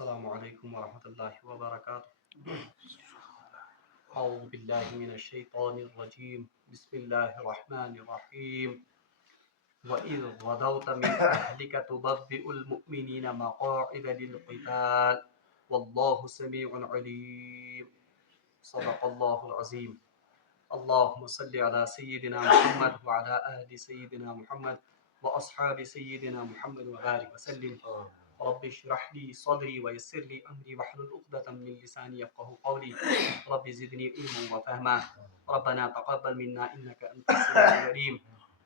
السلام علیکم ورحمۃ اللہ وبرکاتہ اعوذ باللہ من الشیطان الرجیم بسم اللہ الرحمن الرحیم وَإِذْ غَدَوْتَ مِنْ أَهْلِكَ تُبَوِّئُ الْمُؤْمِنِينَ مَقَاعِدَ لِلْقِتَالِ وَاللَّهُ سَمِيعٌ عَلِيمٌ صدق اللہ العظیم اللهم صل على سيدنا محمد وعلى آل سيدنا محمد وأصحاب سيدنا محمد وبارك وسلم رب اشرح لي صدري ويسر لي أمري واحلل عقدة من لساني يفقهوا قولي رب زدني علما وفهما ربنا تقبل منا إنك أنت السميع العليم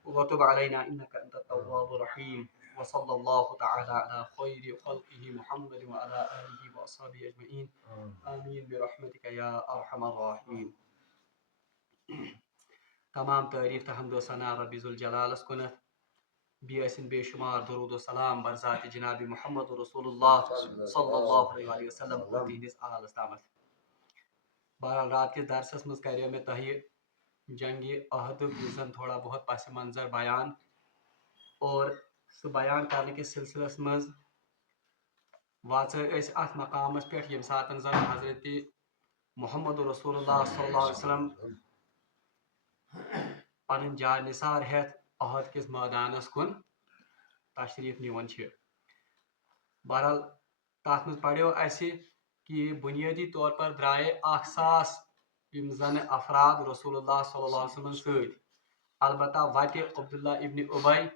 وتب علينا إنك أنت التواب الرحيم وصلى الله تعالى على خير خلقه محمد وعلى آله وأصحابه أجمعين آمين برحمتك يا أرحم الراحمين. تمام تعریف تحمد و ثنا رب ذوالجلال کنت بیسن بے شمار درود و سلام برذات جناب محمد رسول اللہ صلی اللہ علیہ وسلم اور تہندس آل استامت. بہرحال رات کے درسس مز کریو میں تہ جنگ عہد یزن تھوڑا بہت پس منظر بیان اور سہ بیان کرنے کے سلسلس مز واچ ات مقامس پہ یم ساتن زن حضرت محمد رسول اللہ صلی اللہ علیہ وسلم پن جا نثار ہیت عہد کس میدانس کن تشریف نیون چھ. بہرحال تات مز پڑھو اسہ کہ بنیادی طور پر درائے 1000 یم زن افراد رسول اللہ صلی اللہ علیہ وسلم ست. البتہ وتہ عبداللہ ابن ابی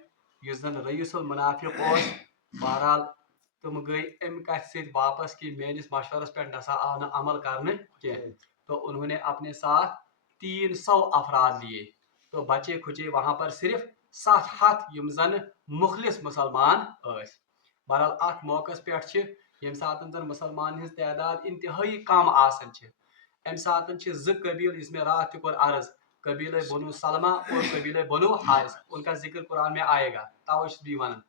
یس زن رئیس المنافق اس. بہرحال تم گئی ام کت ست واپس کہ میانس مشورس پہ نسا آو نہ عمل کرنے کی تو انہوں نے اپنے ساتھ 300 افراد لیے تو بچے کھچے وہاں پر صرف 700 یم زن مخلص مسلمان اس. بہرحال ات موقع پہ یم ساتن زن مسلمان ہز تعداد انتہائی کم آسان ام ساتن ز قبیل اس میں رات تہ کور عرض قبیلہ بنو سلمہ اور قبیلہ بنو حارث ان کا ذکر قرآن میں آئے گا. توش بھی ون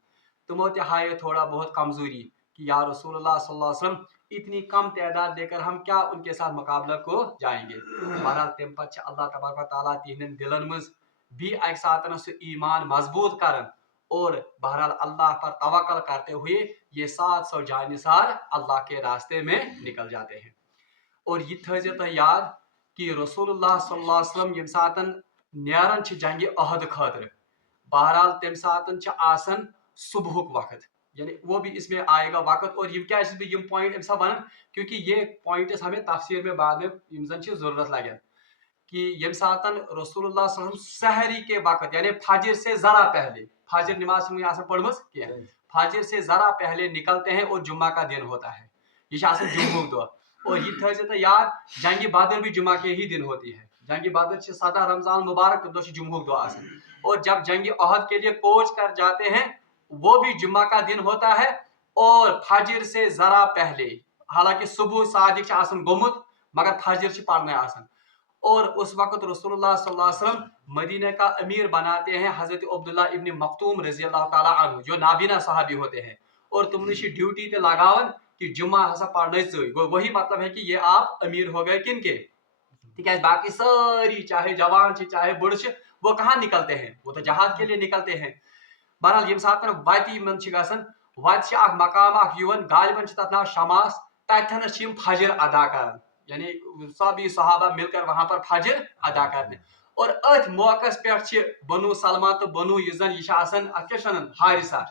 تمو تہ ہائے تھوڑا بہت کمزوری کہ یا رسول اللہ صلی اللہ علیہ وسلم اتنی کم تعداد لے کر ہم کیا ان کے ساتھ مقابلہ کو جائیں گے. بہرحال تم پتہ اللہ تبارک و تعالیٰ تہندین دلن مز بھی اک ساتن سہ ایمان مضبوط کرن اور بہرحال اللہ پر توکل کرتے ہوئے یہ 700 جانثار اللہ کے راستے میں نکل جاتے ہیں. اور یہ تھزے تہ یاد کہ رسول اللہ صلی اللہ علیہ وسلم یم ساتن نیران چھ جنگ عہد خاطر بہرحال تم ساتن چھ آسن صبح وقت یعنی وہ بھی اس میں آئے گا وقت. اور یم کیا یم پوائنٹ امسا ون کیونکہ یہ پوائنٹس ہمیں تفسیر میں بعد میں یم زن چھ ضرورت لگن کہ یم ساتن رسول اللہ صلی اللہ علیہ وسلم سحری کے وقت یعنی فجر سے ذرا پہلے فجر نماز سے آسان پڑھمس کیا فجر سے ذرا پہلے نکلتے ہیں اور جمعہ کا دن ہوتا ہے یہ آسان جمعہ دہ. اور یہ تھے تو یاد جنگ بدر بھی جمعہ کے ہی دن ہوتی ہے. جنگ بدر 17 رمضان مبارک تم دہ جمعہ دہ آسان. اور جب جنگ عہد کے لیے کوچ کر جاتے ہیں وہ بھی جمعہ کا دن ہوتا ہے اور فجر سے ذرا پہلے حالانکہ صبح صادق آسان گومت مگر فجر پڑھنے آسان. اور اس وقت رسول اللہ صلی اللہ علیہ وسلم مدینہ کا امیر بناتے ہیں حضرت عبداللہ ابن مکتوم رضی اللہ تعالیٰ عنہ جو نابینا صحابی ہوتے ہیں اور تم نے ڈیوٹی تے لگاون کہ جمعہ ہسا پڑھنے وہی مطلب ہے کہ یہ آپ امیر ہو گئے کن کے تک باقی ساری چاہے جوان چاہے بڑھ وہ کہاں نکلتے ہیں وہ تو جہاد کے لیے نکلتے ہیں. بہرحال یم سات وتہ من گھن وتہ اخ مقام اخ یون غالباً تر نام شماس تتھنس فجر ادا کران یعنی سبھی صحابہ مل کر وہاں پر فجر ادا کرنے. اور ات موقع پہ بنو سلمہ تو بنو یزن یہ حارثہ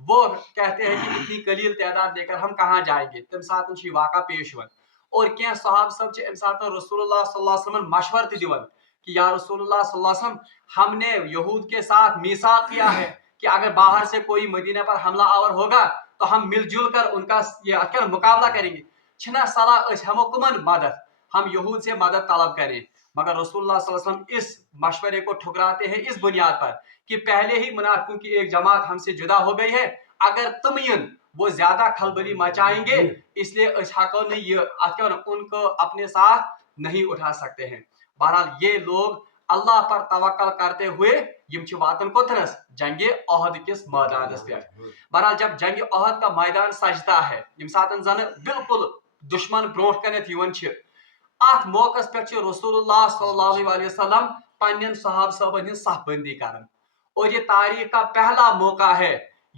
وہ کہتے ہیں کہ اتنی قلیل تعداد لے کر ہم کہاں جائیں گے. تم ساتن یہ واقعہ پیش ون اور کیا صحاب صاحب ام سات رسول اللہ صلی اللہ علیہ وسلم مشور تہ دِوان کہ یا رسول اللہ صلی اللہ علیہ وسلم ہم نے یہود کے ساتھ میثاق کیا ہے کہ اگر باہر سے کوئی مدینہ پر حملہ آور ہوگا تو ہم مل جل کر ان کا یہ مقابلہ کریں گے. چھنا صلاح ہمو کمن مدد ہم یہود سے مدد طلب کریں. مگر رسول اللہ صلی اللہ علیہ وسلم اس مشورے کو ٹھکراتے ہیں اس بنیاد پر کہ پہلے ہی منافقوں کی ایک جماعت ہم سے جدا ہو گئی ہے اگر تمین وہ زیادہ کھلبلی مچائیں گے اس لیے ان کو اپنے ساتھ نہیں اٹھا سکتے ہیں. بہرحال یہ لوگ اللہ پر توکل کرتے ہوئے یم واتن کوتنس جنگ عہد کس میدانس پہ. بہرحال جب جنگ عہد کا میدان سجتا ہے یم ساتن زن بالکل دشمن برونٹ کنت یون ات موقع پہ رسول اللہ صلی اللہ علیہ وسلم پنن صحاب صاحبن ہند صف بندی کران. اور یہ تاریخ کا پہلا موقع ہے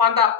15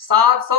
700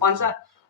50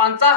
50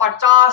50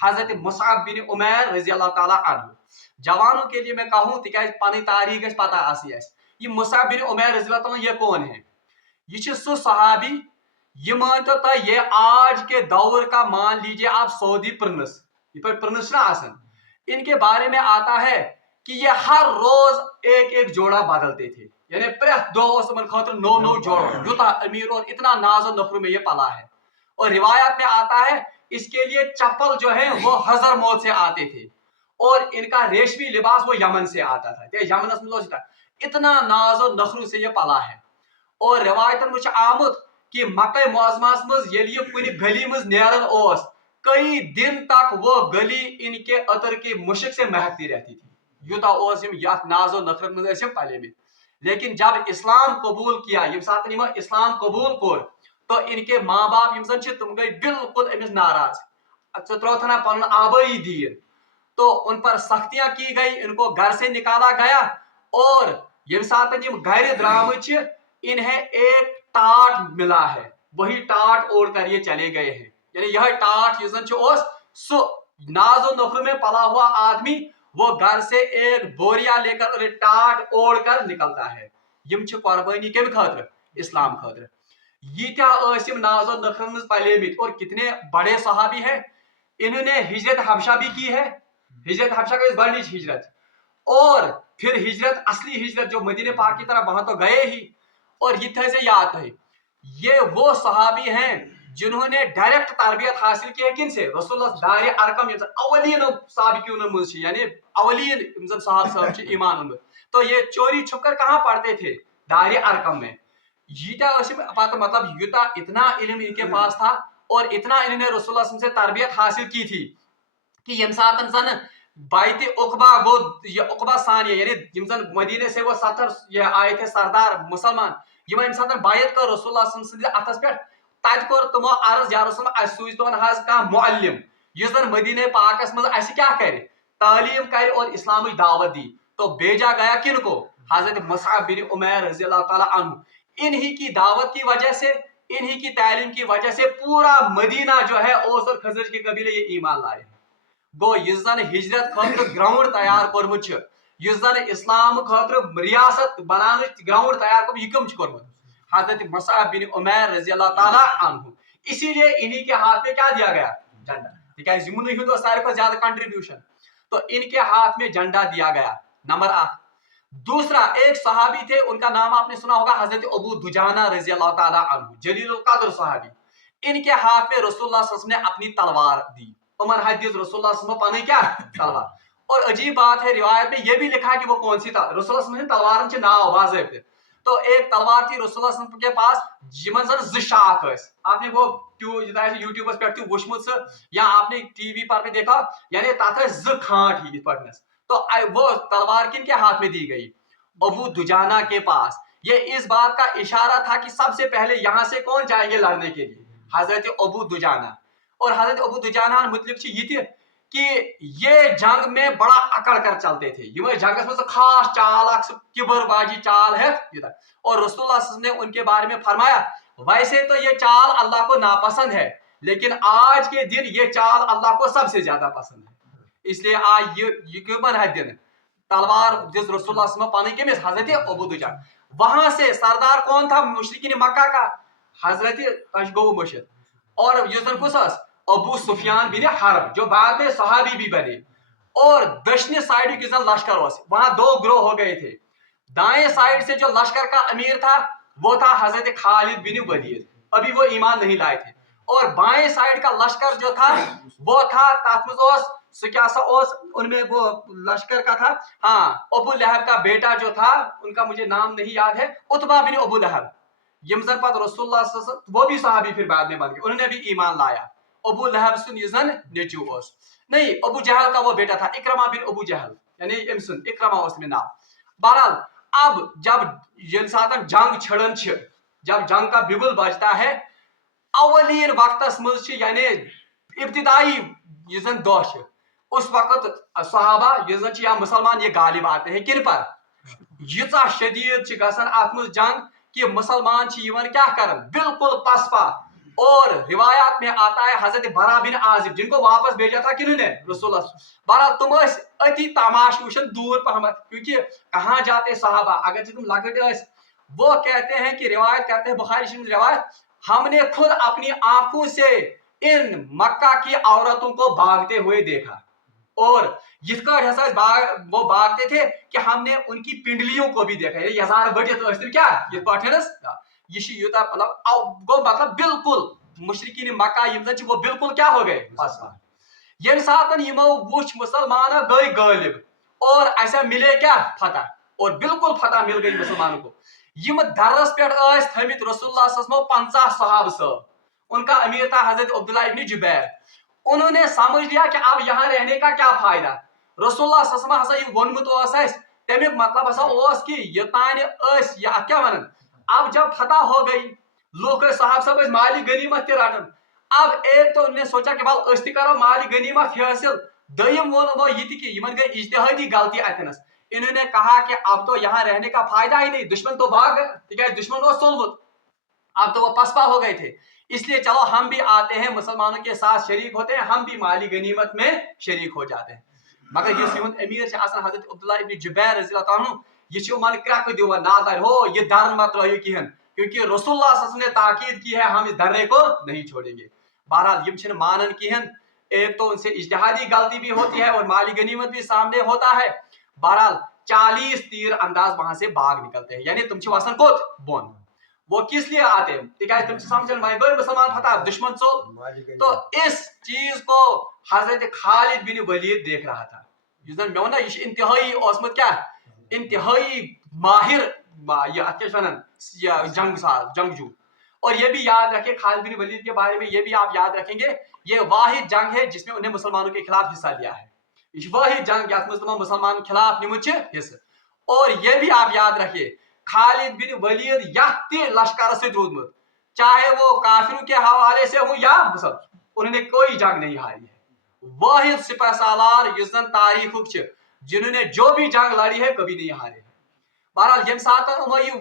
حضرت مصعب بن عمیر رضی اللہ تعالیٰ عنہ. جوانوں کے لیے میں کہوں تکیاز پنی تاریخ گژھِ پتہ آسٕنۍ اَسہِ. یہ مصعب بن عمیر رضی اللہ تعالیٰ یہ کون ہے؟ یہ سو صحابی، یہ مانتے تو یہ آج کے دور کا مان لیجیے آپ سعودی پرنس، یہ پر پرنس نہ آسن. ان کے بارے میں آتا ہے کہ یہ ہر روز ایک ایک جوڑا بدلتے تھے، یعنی پریت دو من خاطر نو نو جوڑا، یوتا امیر اور اتنا ناز و نخرو میں یہ پلا ہے. اور روایت میں آتا ہے اس کے لیے چپل جو ہے وہ حضر موت سے آتے تھے، اور ان کا ریشمی لباس وہ یمن سے آتا تھا. یمن اتنا ناز و نخرو سے یہ پلا ہے. اور روایتن میں آمد کہ مکہ معظمہ مز یل یہ کن گلی مز نیرن اوس کئی دن تک وہ گلی ان کے عطر کی مشک سے مہکتی رہتی تھی. یوتا اوس یت ناز و نخرت مز پلے میں. لیکن جب اسلام قبول کیا، یم سات اسلام قبول کور، تو ان کے ماں باپ تم گئی بالکل امس ناراض. تروتھنا پن آبائی دین، تو ان پر سختیاں کی گئی، ان کو گھر سے نکالا گیا. اور یم سات گھر درامچ انہیں ایک ٹاٹ ملا ہے، وہی ٹاٹ اوڑھ کر یہ چلے گئے ہیں. یعنی یہ ٹاٹ سو ناز و نخر میں پلا ہوا آدمی وہ گھر سے ایک بوریا لے کر اور ٹاٹ اوڑھ کر نکلتا ہے. یم چھ قربانی کم خاطر؟ اسلام خاطر. یہ کیا ناز و نخر مز پلے مت. اور کتنے بڑے صحابی ہیں، انہوں نے ہجرت حبشہ بھی کی ہے. ہجرت حبشہ کا بڑنیچ ہجرت، اور پھر ہجرت اصلی ہجرت جو مدینہ پاک کی طرف وہاں تو گئے ہی. اور یہ تھے سے یاد ہے، یہ وہ صحابی ہیں جنہوں نے ڈائریکٹ تربیت حاصل کی ہے کن سے؟ رسول اللہ دار ارقم اولین سابقین مز، یعنی اولین صاحب ایمان. تو یہ چوری چھپ کر کہاں پڑھتے تھے؟ دار ارقم میں. مطلب یوتا اتنا علم ان کے پاس تھا، اور اتنا انہوں نے رسول اللہ سے تربیت حاصل کی تھی کہ یم ساتن زن بیت عقبہ گو، یہ عقبہ ثانیہ یعنی یم زن مدینے سے وہ 70 یہ آئے تھے سردار مسلمان، یم یم ساتن بیعت کر رسول اللہ صلی اللہ علیہ وسلم اتھس پہ، تت کور تمو عرض یا رسول اللہ اس سوز تمن حاض کا معلم یس زن مدینہ پاکس مز اس کیا کرے، تعلیم کرے اور اسلامی دعوت دی. تو بھیجا گیا کن کو؟ حضرت مصعب بن عمیر رضی اللہ تعالی عنہ. انہی کی دعوت کی وجہ سے، انہی کی تعلیم کی وجہ سے پورا مدینہ جو ہے اوس اور خزرج کے قبیلے یہ ایمان لائے. گو یس زن ہجرت خاطر گراؤنڈ تیار کورمت چھ، یس زن اسلام خاطر ریاست بنان گراؤنڈ تیار کورمت، یہ کم چھ کورمت؟ حضرت مصعب بن عمیر رضی اللہ تعالی عنہ. اسی لیے انہی کے ہاتھ میں کیا دیا گیا؟ جھنڈا. تاکہ زمین ہند سارے کو زیادہ کنٹریبیوشن، تو ان کے ہاتھ میں جھنڈا دیا گیا. نمبر 8. دوسرا ایک صحابی تھے، ان کا نام آپ نے سنا ہوگا، حضرت ابو دجانہ رضی اللہ تعالی عنہ، جلیل القدر صحابی. ان کے ہاتھ میں رسول اللہ صلی اللہ علیہ وسلم نے اپنی تلوار دی. عمر حدیث رسول اللہ صلی اللہ علیہ وسلم پانی کیا تلوار. اور عجیب بات ہے، روایت میں یہ بھی لکھا ہے کہ وہ کون سی تلوار، رسول اللہ صلی اللہ علیہ وسلم تلوارن چھ ناو باضابطہ. تو ایک تلوار تھی رسول اللہ صلی اللہ علیہ وسلم کے پاس جمن زن ز شاخ اس. آپ نے وہ یوٹیوب پر وچمت یا آپ نے ٹی وی پر بھی دیکھا، یعنی تاتھ ز کھانٹ ہی پٹنس. تو وہ تلوار کن کے ہاتھ میں دی گئی؟ ابو دجانہ کے پاس. یہ اس بات کا اشارہ تھا کہ سب سے پہلے یہاں سے کون جائیں گے لڑنے کے لیے؟ حضرت ابو دجانہ. اور حضرت ابو دجانہ مطلق یہ کہ یہ جنگ میں بڑا اکڑ کر چلتے تھے. یہ جنگس میں خاص چال کبر باجی چال ہے. اور رسول اللہ صلی اللہ علیہ وسلم نے ان کے بارے میں فرمایا ویسے تو یہ چال اللہ کو ناپسند ہے، لیکن آج کے دن یہ چال اللہ کو سب سے زیادہ پسند ہے. اس لیے آج یہ کیوں بن ہے دن تلوار جس رسول اللہ صلی اللہ علیہ وسلم پانے کے میں حضرت ابو دجانہ. وہاں سے سردار کون تھا مشرکین مکہ کا؟ حضرت تشگو مشد. اور یوزن کساس ابو سفیان بن حرب جو بعد میں صحابی بھی بنے. اور دشنی سائیڈ کی لشکر وہاں دو گروہ ہو گئے تھے. دائیں سائیڈ سے جو لشکر کا امیر تھا وہ تھا حضرت خالد بن ولید، ابھی وہ ایمان نہیں لائے تھے. اور بائیں سائیڈ کا لشکر جو تھا وہ تھا تاتمزوس ان میں وہ لشکر کا تھا ہاں ابو لہب کا بیٹا جو تھا، ان کا مجھے نام نہیں یاد ہے، عتبہ بن ابو لہب. یمزن پت رسول اللہ صلی اللہ علیہ وسلم وہ بھی صحابی پھر بعد میں بن گئے، انہوں نے بھی ایمان لایا. ابو لہب سن یزن نیچو اس نہیں، ابو جہل کا وہ بیٹا تھا اکرمہ بن ابو جہل، یعنی امسن اکرمہ اس میں نام. بہرحال اب جب انسان جنگ چھڑن چھ، جب جنگ کا بگل بجتا ہے اولین وقت مز یعنی ابتدائی یزن دو چھ، اس وقت صحابہ یزن یا مسلمان یہ غالب آتے ہیں کن پر؟ یژا شدید چھ گژھان ات مز جنگ کہ مسلمان چھ یوان کیا کرن بالکل پسپا اور روایات میں آتا ہے حضرت برا بن عازب جن کو واپس بھیجا تھا کنہوں نے رسول اللہ بہرحال تم اتی تماش وشن دور پہمت کیونکہ کہاں جاتے صحابہ اگر تم لگٹ وہ کہتے ہیں کہ روایت کرتے ہیں بخاری شریف روایت ہم نے خود اپنی آنکھوں سے ان مکہ کی عورتوں کو بھاگتے ہوئے دیکھا اور جس کا وہ بھاگتے تھے کہ ہم نے ان کی پنڈلیوں کو بھی دیکھا یزار بٹت کیا یہ پٹھنس یہ یوتا مطلب بالکل مشرقین مکہ وہ بالکل کیا ہو گئے یم ساتن یمو وچ مسلمان گئی غالب اور ایسا ملے کیا فتح اور بالکل فتح مل گئی مسلمانوں کو یم درس پہ تھمت رسول اللہ صلی اللہ علیہ وسلم 50 صحابہ صاحب ان کا امیر تھا حضرت عبداللہ ابن جبیر انہوں نے سمجھ لیا کہ اب یہاں رہنے کا کیا فائدہ رسول اللہ صلی اللہ علیہ وسلم یہ ونمت تمیک مطلب کہ یہ کیا ون اب جب فتح ہو گئی لوگ صاحب صاحب مالی غنیمت رٹن اب ایک تو انہوں نے سوچا کہ بل اس کرو مالی غنیمت حاصل دم وون وہ یہ کہ یہ گئی اجتہادی غلطی اتنس انہوں نے کہا کہ اب تو یہاں رہنے کا فائدہ ہی نہیں دشمن تو بھاگ گئے دشمن وہ سولمت اب تو وہ پسپا ہو گئے تھے اس لیے چلو ہم بھی آتے ہیں مسلمانوں کے ساتھ شریک ہوتے ہیں ہم بھی مالی غنیمت میں شریک ہو جاتے ہیں مگر یہ سیون امیر سے آسان حضرت عبداللہ ابن جبیر رضی اللہ عنہ یہ من کرک دیوان نادر ہو یہ در مت رہو کہین کیونکہ رسول اللہ صلی اللہ علیہ وسلم نے تاکید کی ہے ہم اس درے کو نہیں چھوڑیں گے بہرحال یم چھن مانن کہین ایک تو ان سے اجتہادی غلطی بھی ہوتی ہے اور مالی غنیمت بھی سامنے ہوتا ہے بہرحال 40 تیر انداز وہاں سے بھاگ نکلتے ہیں یعنی تم وسن کوت بون وہ کس لیے آتے ہیں تم سمجھن گئی مسلمان فتح دشمن سو تو اس چیز کو حضرت خالد بن ولید دیکھ رہا تھا یہ انتہائی عظمت کیا انتہائی ماہر جنگجو اور یہ بھی یاد رکھے خالد بن ولید کے بارے میں یہ بھی آپ یاد رکھیں گے یہ واحد جنگ ہے جس میں انہیں مسلمانوں کے خلاف حصہ لیا ہے یہ واحد جنگ یات مسلمان کے خلاف نمت حصہ اور یہ بھی آپ یاد رکھیے خالد بن ولید یت لشکر سے رودمت چاہے وہ کافروں کے حوالے سے ہوں یا مسلم انہوں نے کوئی جنگ نہیں ہاری ہے واحد سپہ سالار یس زن تاریخ جنہوں نے جو بھی جنگ لڑی ہے کبھی نہیں ہارے بہرحال یم سات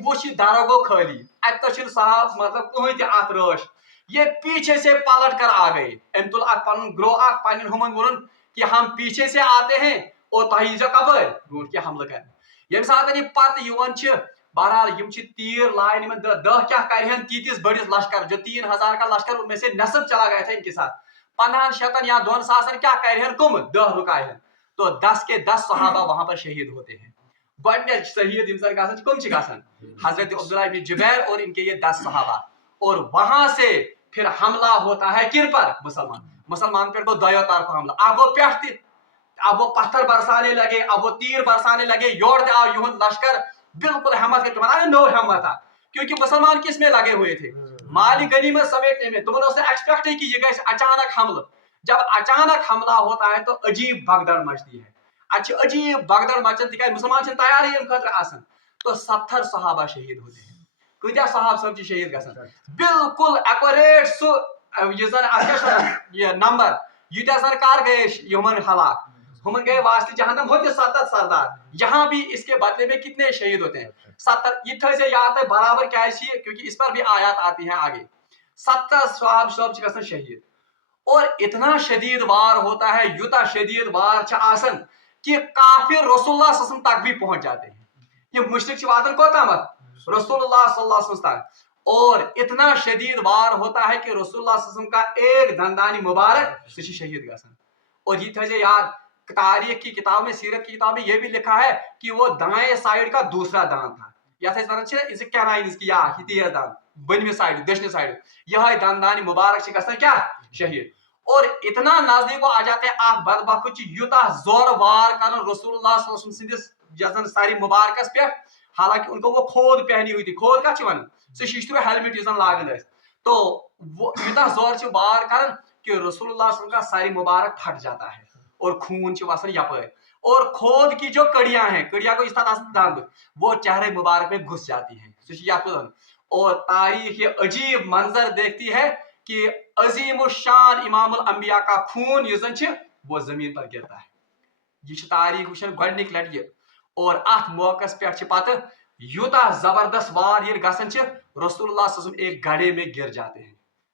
وچ درگو خالی ات صاحب مطلب کہیں تہ ات رش یہ پیچھے سے پلٹ کر آ گئے ام تل اک پن گرو اک پن ہمن ون کہ ہم پیچھے سے آتے ہیں اور تہ کپر برونٹ کے حملہ کر یم سات یہ پتہ یوان بہرحال یم تیر لائن میں دہ کیا کرہن تیتس بڑس لشکر جو 3000 کا لشکر ان میں سے نصب چلا گیا تھا ان کے ساتھ 1500 یا 2000 کیا کرہن کم 10 رکائہن تو 10 کے 10 صحابہ وہاں پر شہید ہوتے ہیں گۄڈنیٚتھ شہید انسان گژھان کم چھ گژھان حضرت عبداللہ بن جبیر اور ان کے یہ 10 صحابہ اور وہاں سے پھر حملہ ہوتا ہے کن پر مسلمان پر کو دویو طرف حملہ اب وہ پیٹھ اب وہ پتھر برسانے لگے اب وہ تیر برسانے لگے یور آو یہند لشکر بالکل ہمت کے تمہارا نو ہمت تھا کیونکہ مسلمان کس میں لگے ہوئے تھے مالی غنیمت سمیٹنے میں تمہوں نے ایکسپیکٹ ہی کہ یہ گئے اچانک حملہ جب اچانک حملہ ہوتا ہے تو عجیب بھگدڑ مچتی ہے اچھا عجیب بھگدڑ مچن تک مسلمان چھن تیار ہی خاطر آسان تو 70 صحابہ شہید ہوتے ہیں کتیا صحابہ سب چھ شہید گژھان بالکل ایکوریٹ سو یہ زن یہ نمبر یہ زن کر گئے یمن ہلاک ہمن گئے واسطے جہنم ہوتے 70 سردار یہاں بھی اس کے بدلے میں کتنے شہید ہوتے ہیں 70 یہ تھے سے یاد ہے برابر کیا ہے کیونکہ اس پر بھی آیات آتی ہیں آگے 70 صحابہ سب چھ گژھان شہید اور اتنا شدید وار ہوتا ہے یوتا شدید وار چھ آسن کہ کافر رسول اللہ صلی اللہ علیہ وسلم تک بھی پہنچ جاتے ہیں یہ مشرک چھ واتن کوتامت رسول اللہ صلی اللہ علیہ وسلم تک اور اتنا شدید وار ہوتا ہے کہ رسول اللہ صلی اللہ علیہ وسلم کا ایک دندانی مبارک سے شہید گژھان اور یہ تھے یاد تاریخ کی کتاب میں سیرت کی کتاب میں یہ بھی لکھا ہے کہ وہ دائیں سائیڈ کا دوسرا دان تھا یا اسے کینائنز کی یا ہتیر دان بنوی سائیڈ دشنی سائیڈ یہ دندانی مبارک سے گژھان کیا شہید اور اتنا نزدیک وہ آ جاتے ہیں آپ بدبخت یوتا زور وار کرن رسول اللہ صلی اللہ علیہ وسلم سندس جزن ساری مبارکس پہ حالانکہ ان کو وہ کھود پہنی ہوئی تھی کھود کا چھ ون سے ششتر ہیلمٹ یزن لاگن ہے تو وہ یوتا زور چھ وار کرن کہ رسول اللہ صلی اللہ علیہ وسلم کا ساری مبارک پھٹ جاتا ہے اور خون چھ وسن یپر اور کھود کی جو کڑیاں ہیں کڑیاں کو اس طرح دند وہ چہرے مبارک میں گھس جاتی ہیں اور تاریخ یہ عجیب منظر دیکھتی ہے کہ عظیم الشان امام الانبیاء کا خون یہ زن وہ زمین پر گرتا ہے یہ تاریخ وچن گۄڈنِک لٹہِ اور ات موقع پہ پتہ یوتا زبردست وار یہ گژھان رسول اللہ صلی اللہ علیہ وسلم ایک گڑھے میں گر جاتے ہیں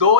2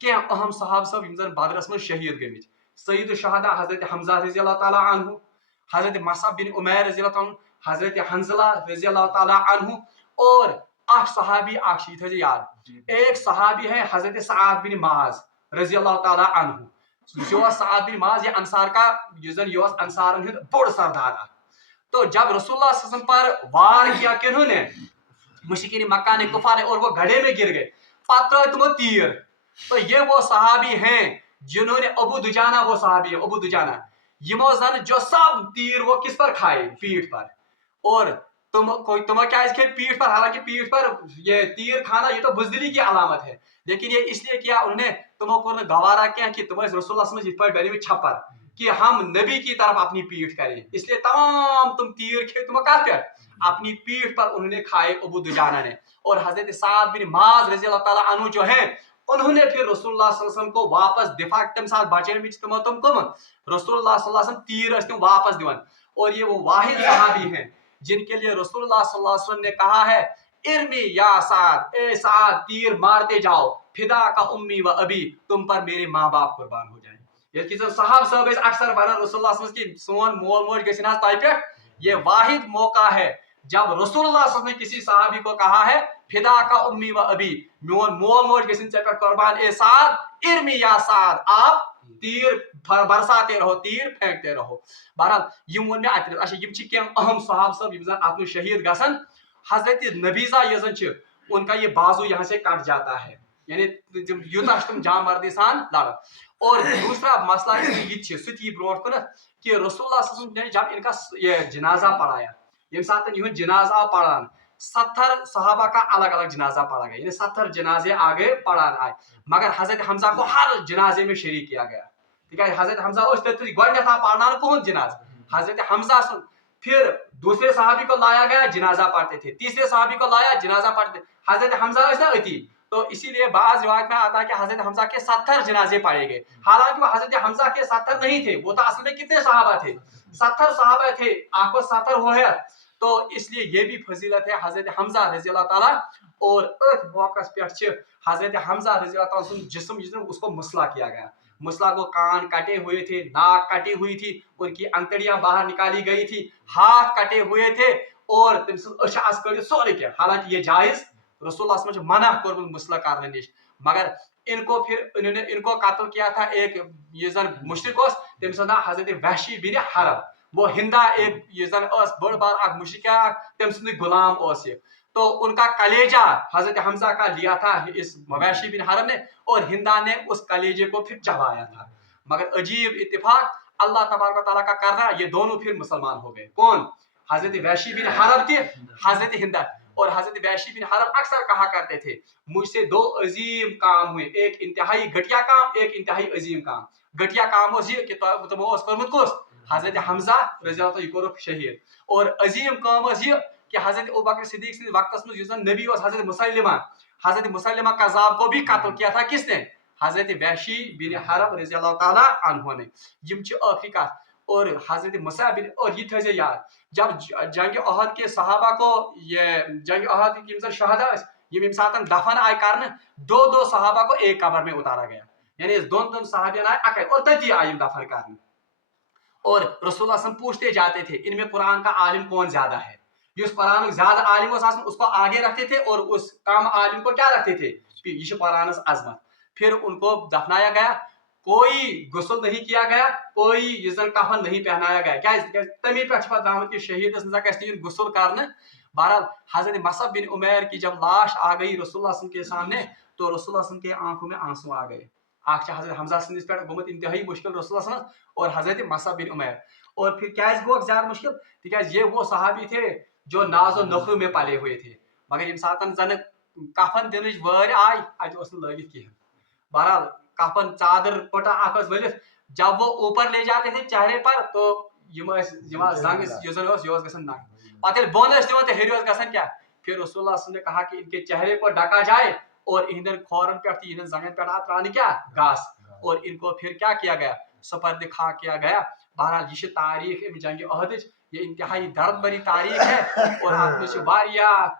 کیا اہم صحاب صاحب یم زن بدرس من شہید گمت سید الشہداء حضرت حمزہ رضی اللہ تعالیٰ عنہ حضرت مصعب بن عمیر رضی اللہ عنہ حضرت حنزلہ رضی اللہ تعالیٰ عنہ اور اخ صحابی اخ شیت ہے یاد ایک صحابی ہے حضرت سعد بن معاذ رضی اللہ تعالیٰ عنہ جو سعد بن معاذ یہ انصار کا یہ انصارن ہند بڑ سردار تو جب رسول اللہ صلی اللہ علیہ وسلم پر وار کیا کنہوں نے مشرکین مکہ نے کفار نے اور وہ گڑھے میں گر گئے پتہ تمو تیر تو یہ وہ صحابی ہیں جنہوں نے ابو دجانہ وہ صحابی ہے ابو دجانہ یمو زن جو سب تیر وہ کس پر کھائے پیٹھ پر اور تم کیا اس کے پیٹھ پر حالانکہ پیٹھ پر یہ تیر کھانا یہ تو بزدلی کی علامت ہے لیکن یہ اس لیے کیا انہوں نے تمو کو گوارا کیا کہ تم رسول اللہ صلی اللہ علیہ وسلم پر ڈری ہوئی چھپر کہ ہم نبی کی طرف اپنی پیٹھ کریں اس لیے تمام تم تیر کھے تم کہاں کر اپنی پیٹھ پر انہوں نے کھائے ابو دجانہ نے اور حضرت سعد بن معاذ رضی اللہ تعالیٰ عنہ جو ہیں انہوں نے پھر رسول اللہ صلی اللہ علیہ وسلم کو واپس دفاع تم ساتھ بچے تم کم رسول اللہ صلی اللہ علیہ وسلم تیر اس تم واپس دیون اور یہ وہ واحد صحابی ہیں جن کے لیے رسول اللہ صلی اللہ علیہ وسلم نے کہا ہے ارمی یا سعد اے سعد تیر مارتے جاؤ فدا کا امی و ابی تم پر میرے ماں باپ قربان ہو جائیں یہ کسی صحاب صاحب اکثر ونان رسول اللہ صلی اللہ علیہ وسلم کی سون مول موج گژھن حظ تۄہہِ پٮ۪ٹھ یہ واحد موقع ہے جب رسول اللہ صلی اللہ علیہ وسلم نے کسی صحابی کو کہا ہے فدا کا امی و ابی میون مول موج گژھن ژےٚ پٮ۪ٹھ قربان اے سعد ارمی یا سعد آپ تیر برساتے رہو تیر پھینکتے رہو بہرحال یم ون مےٚ اچھا یم چھ کینٛہہ اہم صحاب صاحب یم زن اتھ منٛز شہید گژھن حضرت نبیزہ یہ زن چھ ان کا یہ بازو یہاں سے کٹ جاتا ہے یعنی یوتاہ تم جان مردی سان لڑ اور دوسرا مسئلہ اس میں یہ سہ تھی برونٹ کن کہ رسول اللہ صلی اللہ علیہ وسلم نے جب ان کا یہ جنازہ پڑھایا یم سات یہ جنازہ پڑھان 70 صحابہ کا الگ الگ جنازہ پڑھا گیا یعنی 70 جنازے آگے پڑھان آئے مگر حضرت حمزہ کو ہر جنازے میں شریک کیا گیا ٹھیک ہے حضرت حمزہ اس گۄڈنیٚتھ پڑھنا کون جنازہ حضرت حمزہ سن پھر دوسرے صحابی کو لایا گیا جنازہ پڑھتے تھے تیسرے صحابی کو لایا جنازہ پڑھتے حضرت حمزہ اس نے اتی تو اسی لیے بعض روایت میں آتا ہے کہ حضرت حمزہ کے 70 جنازے پڑھے گئے حالانکہ وہ حضرت حمزہ کے 70 نہیں تھے وہ تو اصل میں کتنے صحابہ تھے 70 صحابہ تھے آپ کو 70 ہو ہے تو اس لیے یہ بھی فضیلت ہے حضرت حمزہ رضی اللہ تعالیٰ اور ات موقع پہ حضرت حمزہ رضی اللہ تعالیٰ جسم اس کو مسلح کیا گیا مسلح کو کان کٹے ہوئے تھے ناک کٹی ہوئی تھی ان کی انتڑیاں باہر نکالی گئی تھی ہاتھ کٹے ہوئے تھے اور تم سے سورے کیا حالانکہ یہ جائز رسول اللہ صلی اللہ علیہ وسلم منع کورمت مسلح کرنے نش مگر ان کو پھر انہوں نے ان کو قتل کیا تھا ایک یہ زن مشرق اس تم سے نام حضرت وحشی بن حرب وہ ہندا ایک یہ زن اس بڑ بار اک مشرق تم سے غلام اس یہ تو ان کا کلیجہ حضرت حمزہ کا لیا تھا اس وحشی بن حرب نے اور ہندا نے اس کلیجے کو پھر چبایا تھا مگر عجیب اتفاق اللہ تبارک و تعالیٰ کا کرنا یہ دونوں پھر مسلمان ہو گئے کون حضرت وحشی بن حرب تھے حضرت ہندا اور حضرت وحشی بن حرب اکثر کہا کرتے تھے مجھ سے 2 عظیم کام ہوئے ایک انتہائی گھٹیا کام ایک انتہائی عظیم کام گھٹیا کام اس یہ کہ تمو اس کرمت کس حضرت حمزہ رضی اللہ عنہ یہ شہید اور عظیم کام اس یہ کہ حضرت ابوبکر صدیق سے وقت میں جس نبی اور حضرت مسلمہ کذاب کو بھی قتل کیا تھا کس نے حضرت وحشی بن حرب رضی اللہ تعالیٰ عنہ نے یم چھ آخری کات اور حضرت مصعب بن اور یہ تھے یاد جب جنگ احد کے صحابہ کو یہ جنگ احد کی مثلا شہداء یہ ساتن دفن آئے کرنے 2 صحابہ کو ایک قبر میں اتارا گیا یعنی اس دون صحابیان آئے اکے اور تتی آئے دفن کرنے اور رسول اللہ صلی اللہ علیہ وسلم پوچھتے جاتے تھے ان میں قرآن کا عالم کون زیادہ ہے جس قرآن زیادہ عالم اس کو آگے رکھتے تھے اور اس کام عالم کو کیا رکھتے تھے یہ قرآن عظمت پھر ان کو دفنایا گیا کوئی غسل نہیں کیا گیا کوئی یزن کفن نہیں پہنایا گیا کیا تمی پہ درامت کہ شہید غسل کرنے بہرحال حضرت مصعب بن عمیر کی جب لاش آ گئی رسول اللہ صلی اللہ علیہ وسلم کے سامنے تو رسول اللہ صلی اللہ علیہ وسلم کے آنکھوں میں آنسو آ گئے آنکھ حضرت حمزہ سندس پہ گومت انتہائی مشکل رسول اللہ صلی اللہ علیہ وسلم اور حضرت مصعب بن عمیر اور پھر کیا گو زیادہ مشکل تکیاز یہ وہ صحابی تھے جو ناز و نخرو میں پلے ہوئے تھے مگر یم ساتن زن کفن دنچ وار آئی ات لگت کہین بہرحال کفن چادر پٹا اخ ولت جب وہ اوپر لے جاتے تھے چہرے پر تو زنگ یہ گھن ننگ پتہ بون دِوان تو ہیٚرِ گھن کیا پھر رسول اللہ صلی اللہ علیہ وسلم نے کہا کہ ان کے چہرے کو ڈھکا جائے اور ان کھورن پہ ان زنگن پہ ترانے کیا گھاس اور ان کو پھر کیا گیا سپرد خاک کیا گیا بہرحال یہ تاریخ جنگ احد یہ انتہائی درد بری تاریخ ہے اور ات میں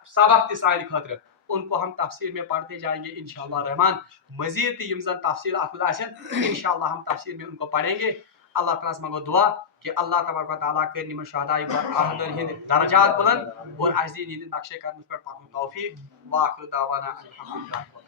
سبق تہ سانہ خاطر ان کو ہم تفسیر میں پڑھتے جائیں گے انشاءاللہ رحمان. مزید تی یم زن تفصیلات میں آسن انشاءاللہ ہم تفسیر میں ان کو پڑھیں گے. اللہ تعالیٰ سے منگو دعا کہ اللہ تبارک و تعالیٰ کر نمن شہداء احمدن ہند درجات بلند اور عزیز ہند نقشے قدم پر پکن توفیق. واخر دعوانا الحمدللہ.